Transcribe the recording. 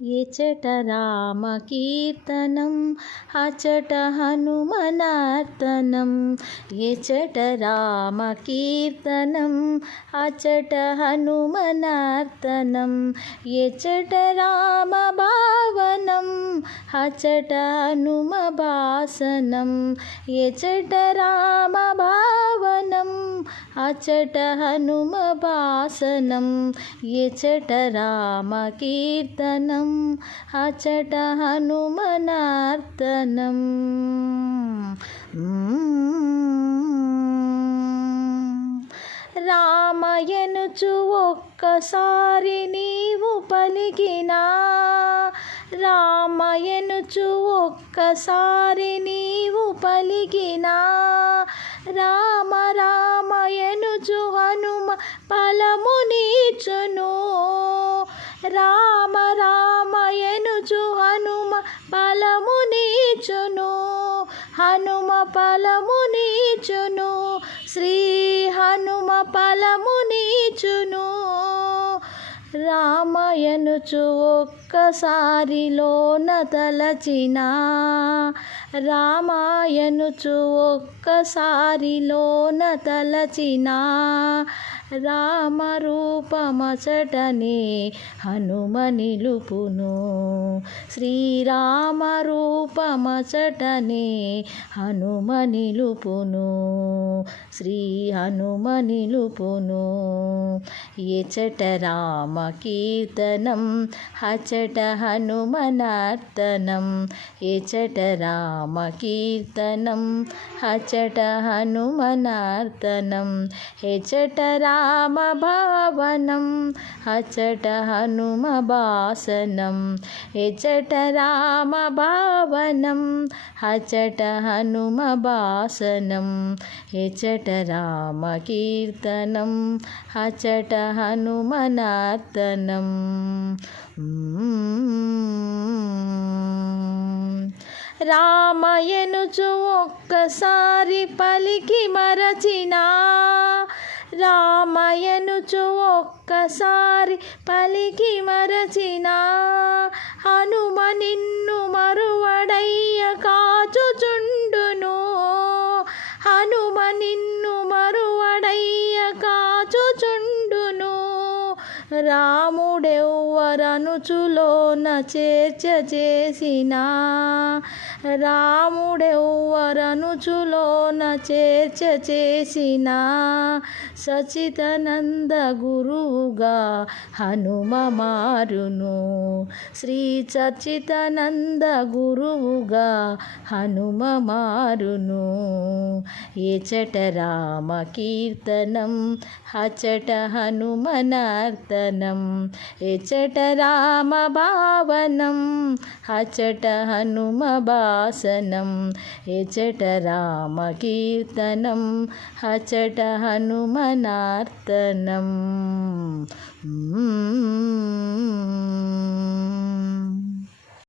ఎచట రామకీర్తనం అచట హనుమనార్తనం ఎచట రామకీర్తనం అచట హనుమనార్తనం ఎచట రామభావనం అచట హనుమభాసనం ఎచట రామభావనం అచట హనుమభాసనం ఎచట రామకీర్తనం అచట హనుమనార్తనం. రామయనుచు ఒక్కసారి నీవు పలికినా రామయనుచు ఒక్కసారి నీవు పలికినా రామ రామయనుచు హనుమ ఫలమునిచ్చును రామ రామయనుచు హనుమ ఫలమునిచ్చును హనుమ ఫలమునిచ్చును శ్రీ హనుమ ఫలమునిచ్చును రామయనుచు ఒక్కసారిలోన తలచినా రామాయనుచు ఒక్కసారిలోన తలచినా రామరూపమచటనే హనుమ నిలుపును శ్రీరామరూపమచటనే హనుమ నిలుపును శ్రీ హనుమ నిలుపును ఎచట రామకీర్తనం అచట హనుమనార్తనం ఎచట రామకీర్తనం అచట హనుమనార్తనం ఎచట రామభావనం అచట హనుమభాసనం ఎచట రామభావనం అచట హనుమభాసనం ఎచట రామకీర్తనం అచట హనుమనార్తనం. రామయనుచు ఒక్కసారి పలికి మరచినా రామయనుచు ఒక్కసారి పలికి మరచినా హనుమ నిన్ను మరువడయ్య కాచుచుండును హనుమ నిన్ను మరువడయ్య కాచుచుండును రాముడెవ్వరనుచులోన చేర్చ చేసినా రాముడెవ్వరనుచులోన చేర్చ చేసినా సచితానంద గురువుగా హనుమ మారును శ్రీ సచితానంద గురువుగా హనుమ మారును ఎచట రామకీర్తనం అచట హనుమనార్తనం ఎచట రామభావనం అచట హనుమభాసనం ఎచట రామకీర్తనం అచట హనుమనార్తనం.